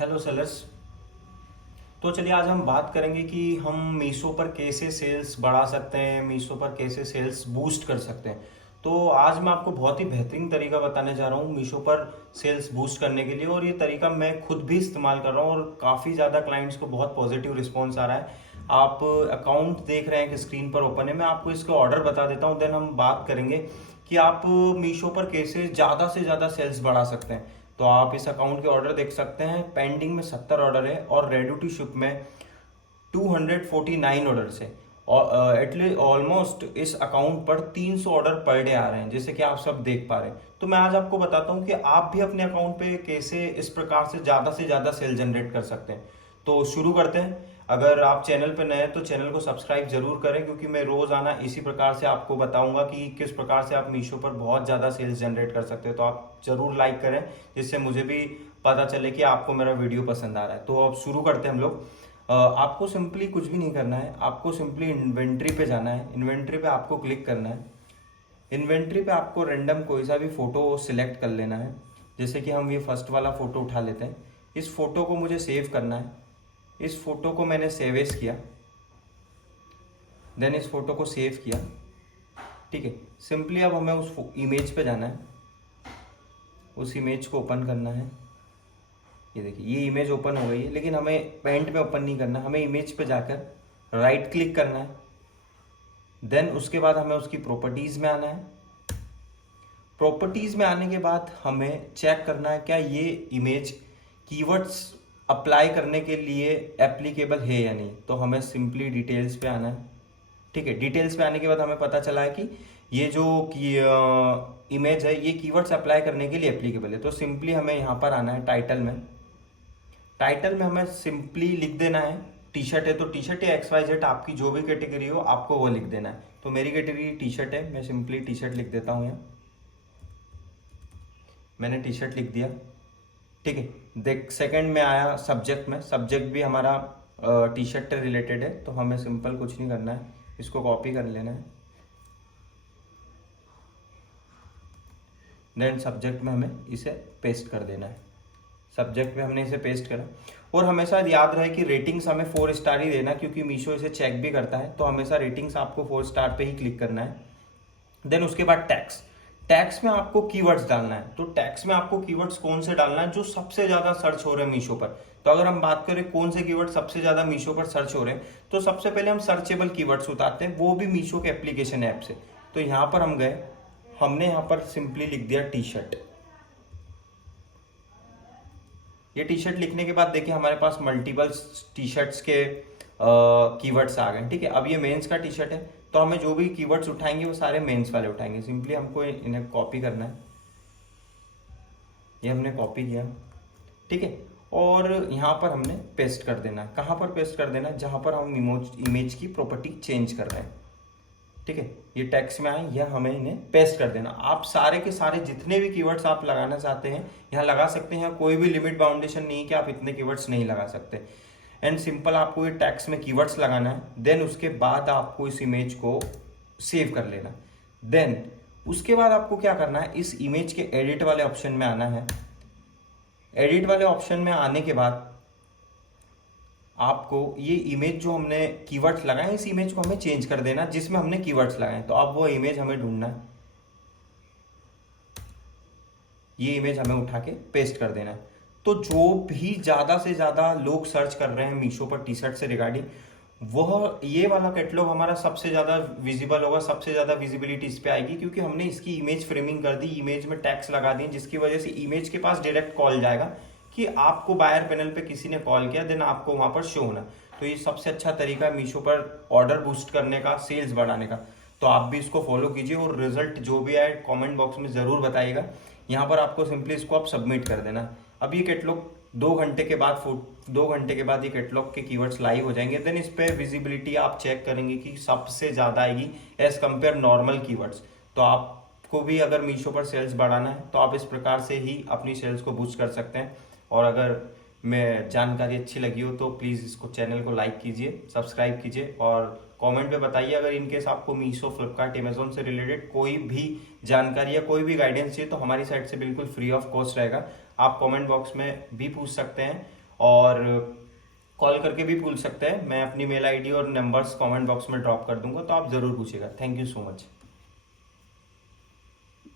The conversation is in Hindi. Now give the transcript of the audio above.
Hello sellers. तो चलिए आज हम बात करेंगे कि हम मीशो पर कैसे सेल्स बढ़ा सकते हैं, मीशो पर कैसे सेल्स बूस्ट कर सकते हैं। तो आज मैं आपको बहुत ही बेहतरीन तरीका बताने जा रहा हूँ मीशो पर सेल्स बूस्ट करने के लिए, और ये तरीका मैं खुद भी इस्तेमाल कर रहा हूँ और काफ़ी ज़्यादा क्लाइंट्स को बहुत पॉजिटिव रिस्पॉन्स आ रहा है। आप अकाउंट देख रहे हैं कि स्क्रीन पर ओपन है, मैं आपको इसके ऑर्डर बता देता हूँ, देन हम बात करेंगे कि आप मीशो पर कैसे ज़्यादा से ज़्यादा सेल्स बढ़ा सकते हैं। तो आप इस अकाउंट के ऑर्डर देख सकते हैं, पेंडिंग में 70 ऑर्डर है और रेडी टू शिप में 249 ऑर्डर्स है। और एटलीस्ट ऑलमोस्ट इस अकाउंट पर 300 ऑर्डर पर डे आ रहे हैं, जैसे कि आप सब देख पा रहे हैं। तो मैं आज आपको बताता हूं कि आप भी अपने अकाउंट पे कैसे इस प्रकार से ज़्यादा सेल जनरेट कर सकते हैं। तो शुरू करते हैं। अगर आप चैनल पे नए हैं तो चैनल को सब्सक्राइब जरूर करें, क्योंकि मैं रोजाना इसी प्रकार से आपको बताऊंगा कि किस प्रकार से आप मीशो पर बहुत ज़्यादा सेल्स जनरेट कर सकते हैं। तो आप जरूर लाइक करें, जिससे मुझे भी पता चले कि आपको मेरा वीडियो पसंद आ रहा है। तो अब शुरू करते हैं हम लोग। आपको सिंपली कुछ भी नहीं करना है, आपको सिंपली इन्वेंट्री पे जाना है। इन्वेंट्री पे आपको क्लिक करना है। इन्वेंट्री पे आपको रैंडम कोई सा भी फोटो सिलेक्ट कर लेना है। जैसे कि हम ये फर्स्ट वाला फोटो उठा लेते हैं। इस फोटो को मुझे सेव करना है। इस फोटो को मैंने सेव एज किया, देन इस फोटो को सेव किया। ठीक है, सिंपली अब हमें उस इमेज पे जाना है, उस इमेज को ओपन करना है। ये देखिए, ये इमेज ओपन हो गई है, लेकिन हमें पेंट में ओपन नहीं करना, हमें इमेज पे जाकर राइट क्लिक करना है। देन उसके बाद हमें उसकी प्रॉपर्टीज में आना है। प्रॉपर्टीज में आने के बाद हमें चेक करना है क्या ये इमेज कीवर्ड्स अप्लाई करने के लिए एप्लीकेबल है या नहीं। तो हमें सिंपली डिटेल्स पे आना है। ठीक है, डिटेल्स पे आने के बाद हमें पता चला है कि ये जो इमेज है ये कीवर्ड्स अप्लाई करने के लिए एप्लीकेबल है। तो सिंपली हमें यहाँ पर आना है टाइटल में। टाइटल में हमें सिंपली लिख देना है, टी शर्ट है तो टी शर्ट या XYZ, आपकी जो भी कैटेगरी हो आपको वो लिख देना है। तो मेरी कैटेगरी टी शर्ट है, मैं सिंपली टी शर्ट लिख देता हूँ यहाँ। मैंने टी शर्ट लिख दिया। ठीक है, देख सेकंड में आया सब्जेक्ट में, सब्जेक्ट भी हमारा टी शर्ट से रिलेटेड है, तो हमें सिंपल कुछ नहीं करना है, इसको कॉपी कर लेना है। देन सब्जेक्ट में हमें इसे पेस्ट कर देना है। सब्जेक्ट में हमने इसे पेस्ट करा। और हमेशा याद रहे कि रेटिंग्स हमें 4 स्टार ही देना, क्योंकि मीशो इसे चेक भी करता है। तो हमेशा रेटिंग्स आपको 4 स्टार पे ही क्लिक करना है। देन उसके बाद टैक्स। टैक्स में आपको कीवर्ड्स डालना है। तो टैक्स में आपको कीवर्ड्स कौन से डालना है जो सबसे ज्यादा सर्च हो रहे हैं मीशो पर। तो अगर हम बात करें कौन से कीवर्ड सबसे ज्यादा मीशो पर सर्च हो रहे हैं, तो सबसे पहले हम सर्चेबल कीवर्ड्स उतारते हैं, वो भी मीशो के एप्लीकेशन ऐप से। तो यहां पर हम गए, हमने यहां पर सिंपली लिख दिया टी शर्ट। ये टी शर्ट लिखने के बाद देखिए हमारे पास मल्टीपल टी शर्ट्स के कीवर्ड्स आ गए। ठीक है, अब ये मेंस का टी शर्ट है, तो हमें जो भी कीवर्ड्स उठाएंगे वो सारे मेंस वाले उठाएंगे। सिंपली हमको इन्हें कॉपी करना है। ये हमने कॉपी किया। ठीक है, और यहाँ पर हमने पेस्ट कर देना है। कहाँ पर पेस्ट कर देना है? जहाँ पर हम इमेज की प्रॉपर्टी चेंज कर रहे हैं। ठीक है, ये टेक्स्ट में आए, यह हमें इन्हें पेस्ट कर देना। आप सारे के सारे जितने भी कीवर्ड्स आप लगाना चाहते हैं यहाँ लगा सकते हैं। कोई भी लिमिट बाउंडेशन नहीं है कि आप इतने कीवर्ड्स नहीं लगा सकते। एंड सिंपल आपको ये टेक्स्ट में कीवर्ड्स लगाना है। देन उसके बाद आपको इस इमेज को सेव कर लेना। देन उसके बाद आपको क्या करना है, इस इमेज के एडिट वाले ऑप्शन में आना है। एडिट वाले ऑप्शन में आने के बाद आपको ये इमेज जो हमने कीवर्ड्स लगाए, इस इमेज को हमें चेंज कर देना जिसमें हमने कीवर्ड्स लगाए। तो अब वो इमेज हमें ढूंढना है, ये इमेज हमें उठा के पेस्ट कर देना है। तो जो भी ज्यादा से ज्यादा लोग सर्च कर रहे हैं मीशो पर टी शर्ट से रिगार्डिंग, वह ये वाला कैटलॉग हमारा सबसे ज्यादा विजिबल होगा, सबसे ज्यादा विजिबिलिटी इस पे आएगी, क्योंकि हमने इसकी इमेज फ्रेमिंग कर दी, इमेज में टैग्स लगा दिए, जिसकी वजह से इमेज के पास डायरेक्ट कॉल जाएगा कि आपको बायर पैनल पे किसी ने कॉल किया, देन आपको वहां पर शो होना। तो ये सबसे अच्छा तरीका है मीशो पर ऑर्डर बूस्ट करने का, सेल्स बढ़ाने का। तो आप भी इसको फॉलो कीजिए और रिजल्ट जो भी आए कमेंट बॉक्स में जरूर बताइएगा। यहाँ पर आपको सिंपली इसको आप सबमिट कर देना। अब ये कैटलॉग 2 घंटे के बाद 2 घंटे के बाद ये कैटलॉग के कीवर्ड्स लाइव हो जाएंगे। देन इस पे विजिबिलिटी आप चेक करेंगे कि सबसे ज्यादा आएगी एज कंपेयर नॉर्मल कीवर्ड्स। तो आपको भी अगर मीशो पर सेल्स बढ़ाना है तो आप इस प्रकार से ही अपनी सेल्स को बूस्ट कर सकते हैं। और अगर मैं जानकारी अच्छी लगी हो तो प्लीज़ इसको चैनल को लाइक कीजिए, सब्सक्राइब कीजिए और कमेंट पे बताइए। अगर इनकेस आपको मीशो, फ्लिपकार्ट, अमेजोन से रिलेटेड कोई भी जानकारी या कोई भी गाइडेंस चाहिए तो हमारी साइड से बिल्कुल फ्री ऑफ कॉस्ट रहेगा। आप कमेंट बॉक्स में भी पूछ सकते हैं और कॉल करके भी पूछ सकते हैं। मैं अपनी मेल आईडी और नंबर्स कमेंट बॉक्स में ड्रॉप कर दूंगा, तो आप ज़रूर पूछिएगा। Thank you so much.